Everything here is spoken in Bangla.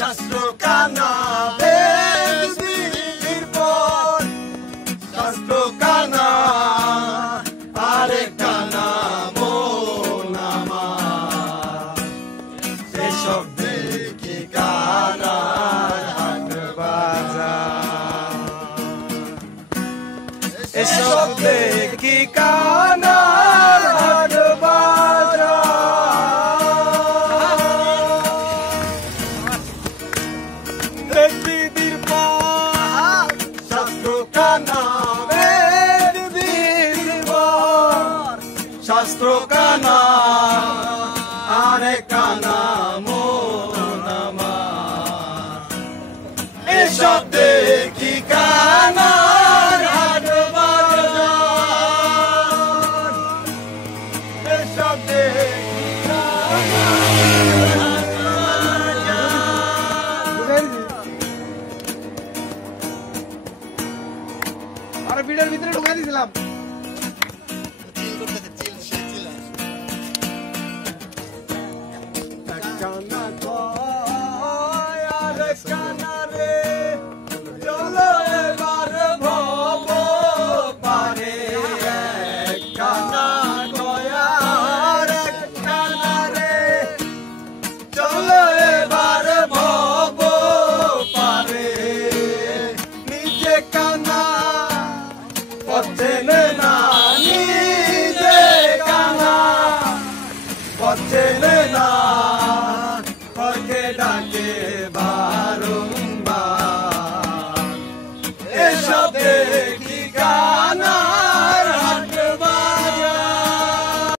শাস্ত্র কানা বেদির পর শাস্ত্র কানা আরে কানা মন আমার এসব দেখি কানার হাট বাজার এসব দেখি কানার হাট বাজার বেদির পর শাস্ত্র কানা বেদির পর শাস্ত্র কানা আরে কানা মন আমার এসব দেখি কানার হাট বাজার এসব দেখি কানার হাট বাজার আরে ভিডিওর ভিতরে ঢুকাই দিয়েছিলাম চিল